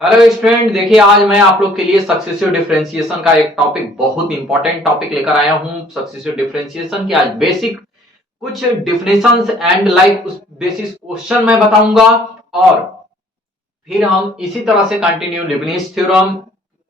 Hello student, देखिए आज मैं आप लोग के लिए सक्सेसिव डिफरेंशिएशन का एक टॉपिक, बहुत इंपॉर्टेंट टॉपिक लेकर आया हूं। सक्सेसिव डिफरेंशिएशन की आज बेसिक कुछ डिफिनेशंस एंड लाइक उस बेसिस क्वेश्चन मैं बताऊंगा, और फिर हम इसी तरह से कंटिन्यू लीबनिज थ्योरम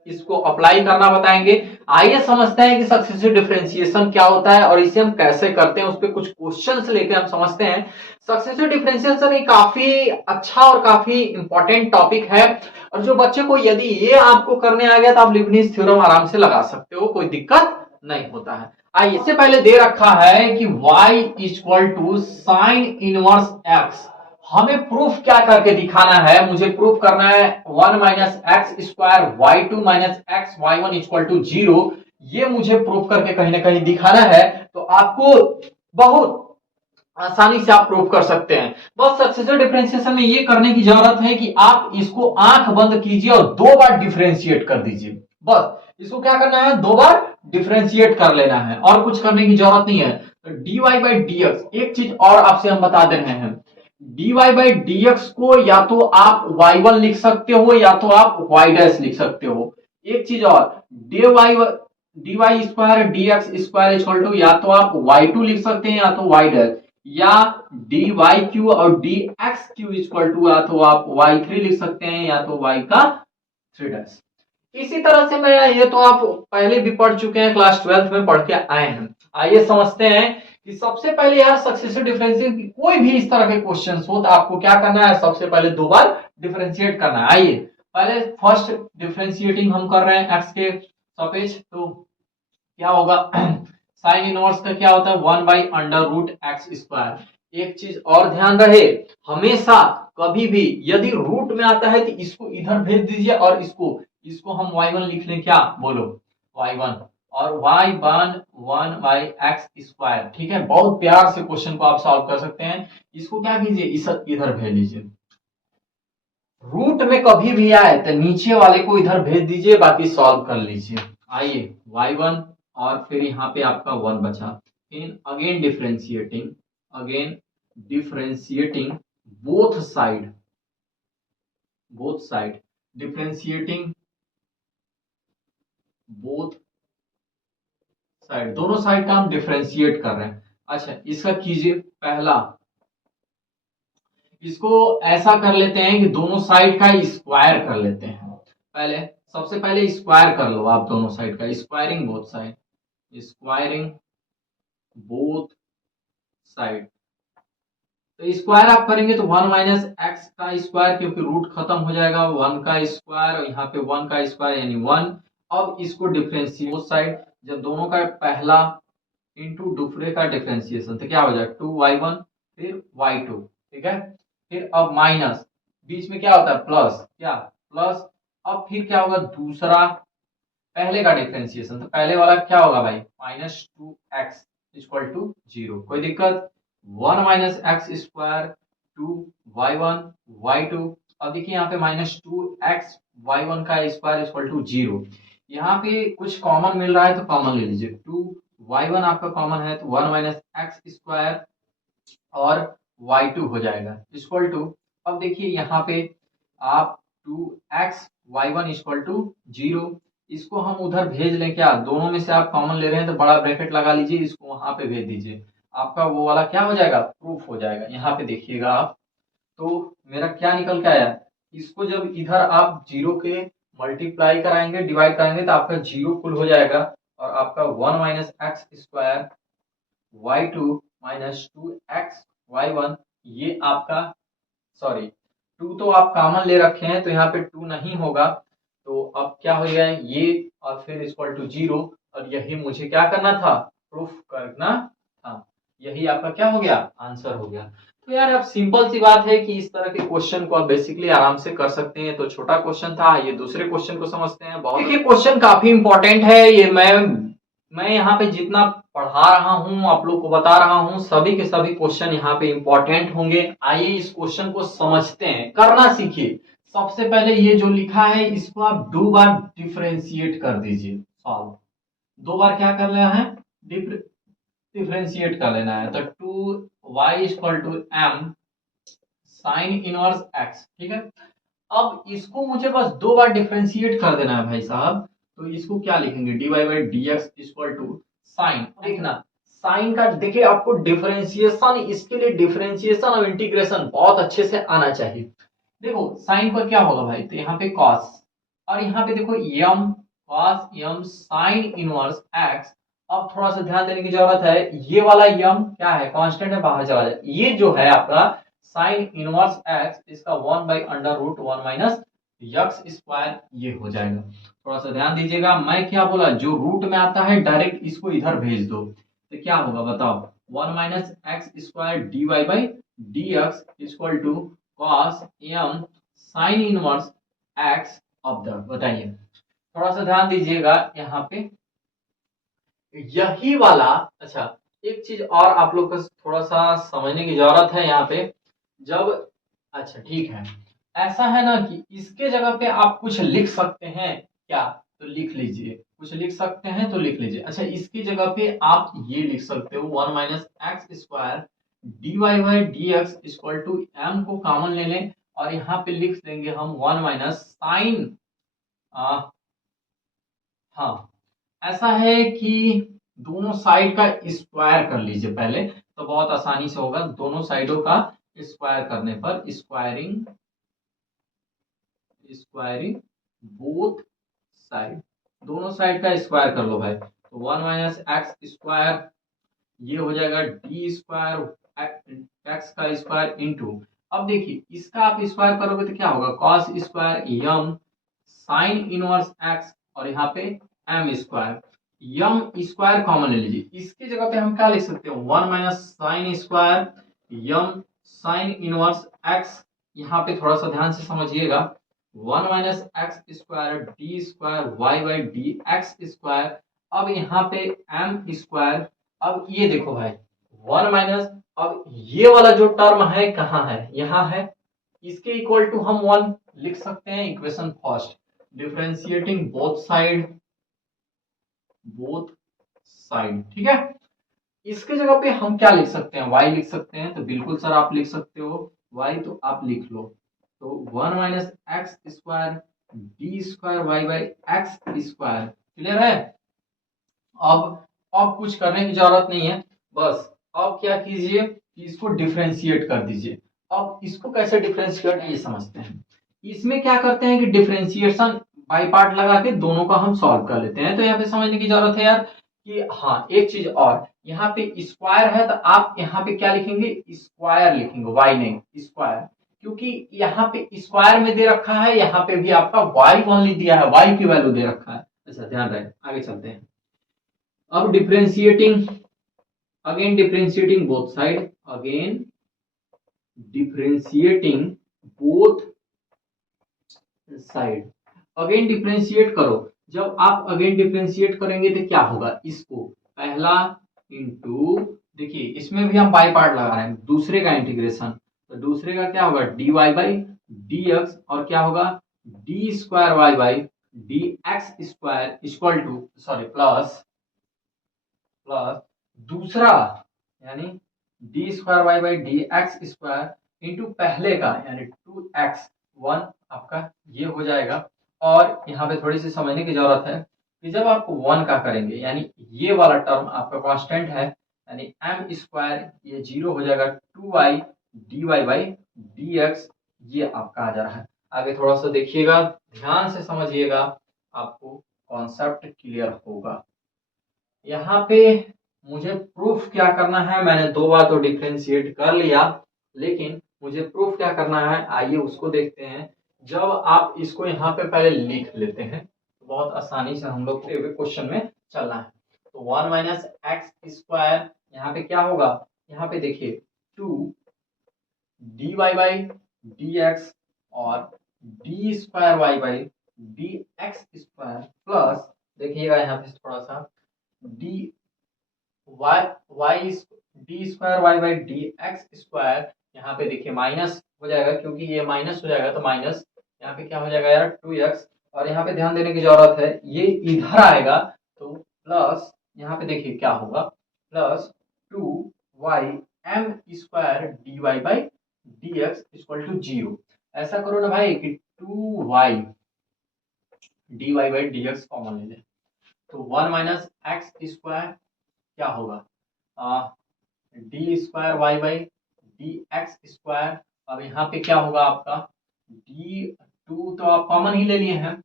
इसको अप्लाई करना बताएंगे। आइए समझते हैं कि सक्सेसिव डिफरेंशिएशन क्या होता है और इसे हम कैसे करते हैं, उस पर कुछ क्वेश्चंस लेके हम समझते हैं। सक्सेसिव डिफरेंशिएशन एक काफी अच्छा और काफी इंपॉर्टेंट टॉपिक है, और जो बच्चे को यदि ये आपको करने आ गया तो आप लीबनिज थ्योरम आराम से लगा सकते हो, कोई दिक्कत नहीं होता है। आइए, इससे पहले दे रखा है कि y equal to sine inverse x। हमें प्रूफ क्या करके दिखाना है, मुझे प्रूफ करना है 1 minus x square y two minus x y one equal to 0। ये मुझे प्रूफ करके कहीं ना कहीं दिखाना है, तो आपको बहुत आसानी से आप प्रूव कर सकते हैं। बस सक्सेसिव डिफरेंशिएशन में ये करने की जरूरत है कि आप इसको आंख बंद कीजिए और दो बार डिफरेंशिएट कर दीजिए। बस इसको क्या करना है, दो बार डिफरेंशिएट कर लेना है, और कुछ करने की जरूरत नहीं है। तो dy बाई डी एक्स, एक चीज और आपसे हम बता दे रहे हैं, dy बाई डी एक्स को या तो आप y1 लिख सकते हो या तो आप y डैश लिख सकते हो। एक चीज और, dy y square d x square equal to या तो आप y2 लिख सकते हैं या तो y डैश, या डी वाई क्यू और d x q equal to या तो आप y3 लिख सकते हैं या तो y का 3 डैश। इसी तरह से मैं, ये तो आप पहले भी पढ़ चुके हैं, क्लास 12th में पढ़ के आए हैं। आइए समझते हैं कि सबसे पहले यार सक्सेसिव डिफरेंशिएशन की कोई भी इस तरह के क्वेश्चन हो तो आपको क्या करना है, सबसे पहले दो बार डिफरेंशिएट करना है। आइए पहले फर्स्ट डिफरेंशिएटिंग हम कर रहे हैं एक्स के सापेक्ष, तो क्या होगा साइन इनवर्स का क्या होता है, 1 by under root x square. एक चीज और ध्यान रहे, हमेशा कभी भी यदि रूट में आता है तो इसको इधर भेज दीजिए, और इसको इसको हम y1 लिख लें, क्या बोलो, y1, और y1 1 बाई एक्स स्क्वायर। ठीक है, बहुत प्यार से क्वेश्चन को आप सॉल्व कर सकते हैं। इसको क्या कीजिए, इस इधर भेज लीजिए। रूट में कभी भी आए तो नीचे वाले को इधर भेज दीजिए, बाकी सॉल्व कर लीजिए। आइए y1, और फिर यहाँ पे आपका 1 बचा। In again differentiating, again differentiating both side, both side differentiating both side, दोनों साइड का हम डिफरेंशिएट कर रहे हैं। अच्छा, इसका कीजिए पहला, इसको ऐसा कर लेते हैं कि दोनों साइड का स्क्वायर कर लेते हैं। पहले सबसे पहले स्क्वायर कर लो आप दोनों साइड का, squaring both side, squaring both side. तो स्क्वायर आप करेंगे तो 1 माइनस एक्स का स्क्वायर, क्योंकि रूट खत्म हो जाएगा, 1 का स्क्वायर और यहाँ पे 1 का स्क्वायर यानी 1। अब इसको डिफरेंशिएट बोथ साइड, जब दोनों का पहला इंटू दूसरे का डिफरेंशिएशन, तो क्या हो जाएगा 2y1 फिर y2। ठीक है, फिर अब माइनस, बीच में क्या होता है प्लस, क्या प्लस। अब फिर क्या होगा, दूसरा पहले का डिफरेंशिएशन, तो पहले वाला क्या होगा भाई, -2x इक्वल टू 0। कोई दिक्कत, 1 minus x square 2y1 y2। अब देखिए यहाँ पे -2x y1 का स्क्वायर इक्वल टू 0। यहाँ पे कुछ कॉमन मिल रहा है तो कॉमन ले लीजिए, 2y1 आपका कॉमन है तो 1 माइनस एक्स स्क्वायर और y2 हो जाएगा इक्वल टू। अब देखिए यहाँ पे आप 2x y1 इक्वल टू 0, इसको हम उधर भेज लें, क्या दोनों में से आप कॉमन ले रहे हैं तो बड़ा ब्रैकेट लगा लीजिए, इसको वहां पे भेज दीजिए, आपका वो वाला क्या हो जाएगा, प्रूफ हो जाएगा। यहाँ पे देखिएगा आप, तो मेरा क्या निकल के आया, इसको जब इधर आप जीरो के मल्टीप्लाई कराएंगे, डिवाइड कराएंगे, तो आपका जीरो कुल हो जाएगा, और आपका 1 minus x square y2 minus 2x y1, ये आपका, सॉरी 2 तो आप कॉमन ले रखे हैं तो यहाँ पे 2 नहीं होगा, तो अब क्या हो गया ये, और फिर इक्वल टू 0, और यही मुझे क्या करना था, प्रूफ करना था। यही आपका क्या हो गया, आंसर हो गया। तो यार अब सिंपल सी बात है कि इस तरह के क्वेश्चन को आप बेसिकली आराम से कर सकते हैं। तो छोटा क्वेश्चन था, ये दूसरे क्वेश्चन को समझते हैं। बहुत देखिए क्वेश्चन काफी इंपॉर्टेंट है, ये मैं यहाँ पे जितना पढ़ा रहा हूँ, आप लोग को बता रहा हूँ, सभी के सभी क्वेश्चन यहाँ पे इंपॉर्टेंट होंगे। आइए इस क्वेश्चन को समझते हैं, करना सीखिए। सबसे पहले ये जो लिखा है इसको आप दो बार डिफरेंशिएट कर दीजिए, सॉल्व। दो बार क्या कर लेना है, डिफरेंशिएट कर लेना है। तो 2y equal to m sine inverse x। ठीक है, अब इसको मुझे बस 2 बार डिफरेंशिएट कर देना है भाई साहब। तो इसको क्या लिखेंगे, d y by d x equal to sine. देखना साइन का, देखिए आपको डिफरेंशिएशन, इसके लिए डिफरेंशिएशन और इंटीग्रेशन बहुत अच्छे से आना चाहिए। देखो साइन पर क्या होगा भाई, तो यहाँ पे कॉस, और यहाँ पे देखो यम, कॉस यम साइन इनवर्स एक्स। अब थोड़ा सा ध्यान देने की जरूरत है, ये वाला यम क्या है, कांस्टेंट है, बाहर चला जाए। ये जो है आपका साइन इनवर्स एक्स, इसका 1/√1 माइनस यक्स स्क्वायर ये हो जाएगा। थोड़ा सा ध्यान दीजिएगा, मैं क्या बोला, जो रूट में आता है डायरेक्ट इसको इधर भेज दो, तो क्या होगा बताओ, 1 minus x square d y by d x equal to cos m sine inverse x of the, बताइए। थोड़ा सा ध्यान दीजिएगा यहाँ पे, यही वाला, अच्छा एक चीज और आप लोग को थोड़ा सा समझने की जरूरत है यहाँ पे, जब, अच्छा ठीक है, ऐसा है ना कि इसके जगह पे आप कुछ लिख सकते हैं क्या, तो लिख लीजिए, कुछ लिख सकते हैं तो लिख लीजिए। अच्छा इसकी जगह पे आप ये लिख सकते हो 1 minus x square d y by d x equal to m को कॉमन ले लें, और यहाँ पे लिख देंगे हम 1 माइनस साइन, हाँ ऐसा है कि दोनों साइड का स्क्वायर कर लीजिए पहले, तो बहुत आसानी से होगा। दोनों साइडों का स्क्वायर करने पर, स्क्वायरिंग, स्क्वायरिंग बोथ साइड, दोनों साइड का स्क्वायर कर लो भाई। तो 1 माइनस एक्स स्क्वायर ये हो जाएगा डी स्क्वायर एक्स का स्क्वायर इंटू, अब देखिए इसका आप स्क्वायर करोगे तो क्या होगा, cos square m sine inverse x, और यहाँ पे m square, m square common ले लीजिए, इसकी जगह पे हम क्या लिख सकते हैं, 1 minus sine square m sine inverse x. यहाँ पे थोड़ा सा ध्यान से समझिएगा, 1 minus x square d square y by d x square, अब यहाँ पे एम स्क्वायर। अब ये देखो भाई 1 माइनस, अब ये वाला जो टर्म है कहाँ है, यहाँ है, इसके इक्वल टू हम 1 लिख सकते हैं, equation first, differentiating both side, both side, ठीक है। इसके जगह पे हम क्या लिख सकते हैं, y लिख सकते हैं, तो बिल्कुल सर आप लिख सकते हो y, तो आप लिख लो, तो 1 minus x square d square y by x square, clear है। अब कुछ करने की जरूरत नहीं है, बस अब क्या कीजिए कि इसको डिफरेंशिएट कर दीजिए। अब इसको कैसे डिफरेंशिएट ये समझते हैं, इसमें क्या करते हैं कि डिफरेंशिएशन बाई पार्ट लगा के दोनों का हम सॉल्व कर लेते हैं। तो यहाँ पे समझने की जरूरत है यार कि हाँ एक चीज और, यहाँ पे स्क्वायर है तो आप यहाँ पे क्या लिखेंगे, स्क्वायर लिखेंगे, वाई नहीं स्क्वायर, क्योंकि यहाँ पे स्क्वायर में दे रखा है, यहाँ पे भी आपका वाई ओनली दिया है, वाई की वैल्यू दे रखा है। अच्छा ध्यान रहे, आगे चलते हैं। अब differentiating, again differentiating both side, again differentiating both side, again differentiate करो। जब आप अगेन डिफरेंशिएट करेंगे तो क्या होगा, इसको पहला इंटू, देखिए इसमें भी हम बाई पार्ट लगा रहे हैं, दूसरे का इंटीग्रेशन, तो दूसरे का क्या होगा d y by d x, और क्या होगा d square y by d x square equal to, sorry plus, plus दूसरा यानी d square y by d x square into पहले का यानी 2x1 आपका ये हो जाएगा। और यहाँ पे थोड़ी सी समझने की जरूरत है कि जब आप 1 का करेंगे यानी ये वाला टर्म आपका कांस्टेंट है, यानी एम स्क्वायर ये 0 हो जाएगा, 2y d y by d x ये आपका आ जा रहा है। आगे थोड़ा सा देखिएगा, ध्यान से समझिएगा, आपको कॉन्सेप्ट क्लियर होगा। यहाँ पे मुझे प्रूफ क्या करना है, मैंने 2 बार तो डिफरेंशिएट कर लिया, लेकिन मुझे प्रूफ क्या करना है आइए उसको देखते हैं। जब आप इसको यहाँ पे पहले लिख लेते हैं तो बहुत आसानी से हम लोग क्वेश्चन में चलना है। तो 1 माइनस एक्स स्क्वायर यहाँ पे क्या होगा, यहाँ पे देखिए 2 d y by d x और d square y by d x square plus, देखिएगा यहाँ पे थोड़ा सा d y y d square y by d x square, यहाँ पे देखिए माइनस हो जाएगा क्योंकि ये माइनस हो जाएगा, तो माइनस यहाँ पे क्या हो जाएगा यार 2x, और यहाँ पे ध्यान देने की जरूरत है ये इधर आएगा तो प्लस, यहाँ पे देखिए क्या होगा plus 2y m square d y by d x equal to 0। ऐसा करो ना भाई कि 2y dy by d x common ले लें, तो 1 माइनस एक्स स्क्वायर क्या होगा, d square y by d x square. अब यहाँ पे क्या होगा आपका, डी टू तो आप कॉमन ही ले लिए हैं,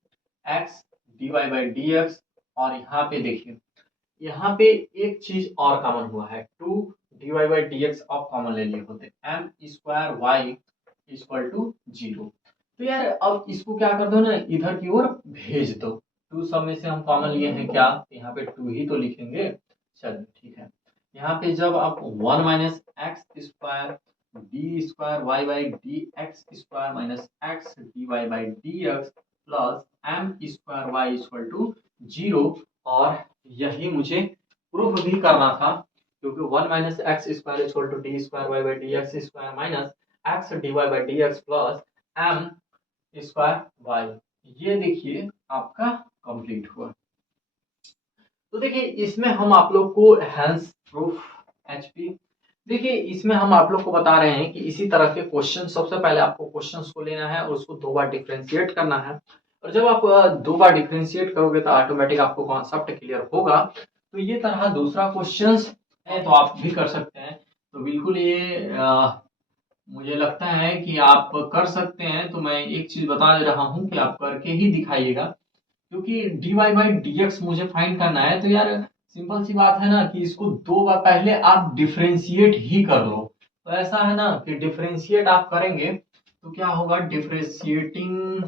x d y by d x. और यहाँ पे देखिए, यहाँ पे एक चीज और कॉमन हुआ है, two d y by d x आप कॉमन ले लिए होते, m square y equal to 0। तो यार अब इसको क्या कर दो ना, इधर की ओर भेज दो। टू सब में से हम कॉमन लिए हैं क्या, यहाँ पे टू ही तो लिखेंगे। चलिए ठीक है, यहाँ पे जब आप 1 minus x square d square y by d x square minus x d y by d x plus m square y equal to 0, और यही मुझे प्रूफ भी करना था, क्योंकि 1 minus x square equal to d square y by d x square minus x d y by d x plus m square y, ये देखिए आपका कंप्लीट हुआ। तो देखिए इसमें हम आप लोग को हेंस प्रूफ एचपी, देखिए इसमें हम आप लोग को बता रहे हैं कि इसी तरह के क्वेश्चन, सबसे पहले आपको क्वेश्चंस को लेना है और उसको 2 बार डिफरेंशिएट करना है, और जब आप 2 बार डिफरेंशिएट करोगे तो ऑटोमेटिक आपको कॉन्सेप्ट क्लियर होगा। तो ये तरह दूसरा क्वेश्चन है तो आप भी कर सकते हैं, तो बिल्कुल ये मुझे लगता है कि आप कर सकते हैं। तो मैं एक चीज बता दे रहा हूँ कि आप करके ही दिखाइएगा, क्योंकि d y by d x मुझे फाइंड करना है। तो यार सिंपल सी बात है ना कि इसको 2 बार पहले आप डिफरेंशिएट ही कर लो। तो ऐसा है ना कि डिफरेंशिएट आप करेंगे तो क्या होगा, डिफरेंशिएटिंग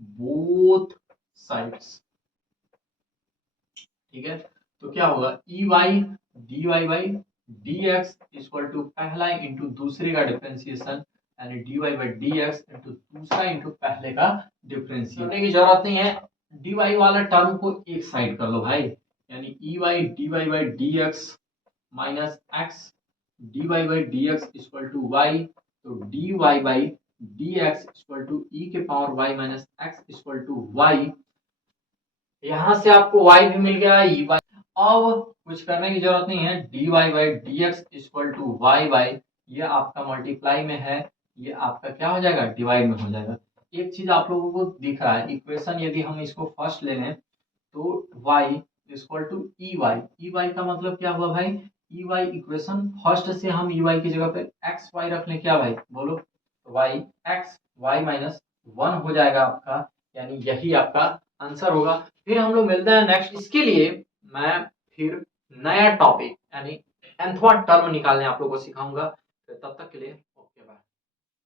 बोथ साइड्स, ठीक है। तो क्या होगा, e y d y by d x equal to पहला इंटू दूसरे का डिफरेंशिएशन, यानी d y by d x into दूसरा इंटू पहले का डिफरेंशिएशन। करने की जरूरत नहीं है, डी वाई वाला टर्म को एक साइड कर लो भाई, यानी e y d y by d x minus x d y by d x equal to y, तो d y by d x equal to e के power y minus x equal to y. यहां से आपको y भी मिल गया, E Y. अब कुछ करने की जरूरत नहीं है, d y by d x equal to y by, ये आपका मल्टीप्लाई में है, ये आपका क्या हो जाएगा, डिवाइड में हो जाएगा। एक चीज आप लोगों को दिख रहा है, इक्वेशन यदि हम इसको फर्स्ट ले लें तो y equal to e y का मतलब क्या हुआ भाई, ई वाई इक्वेशन फर्स्ट से हम ई वाई की जगह पे एक्स वाई रख लें, क्या भाई बोलो, वाई एक्स वाई माइनस 1 हो जाएगा आपका, यानी यही आपका आंसर होगा। फिर हम लोग मिलते हैं नेक्स्ट, इसके लिए मैं फिर नया टॉपिक यानी nth टर्म निकालने आप लोगों को सिखाऊंगा। तब तक के लिए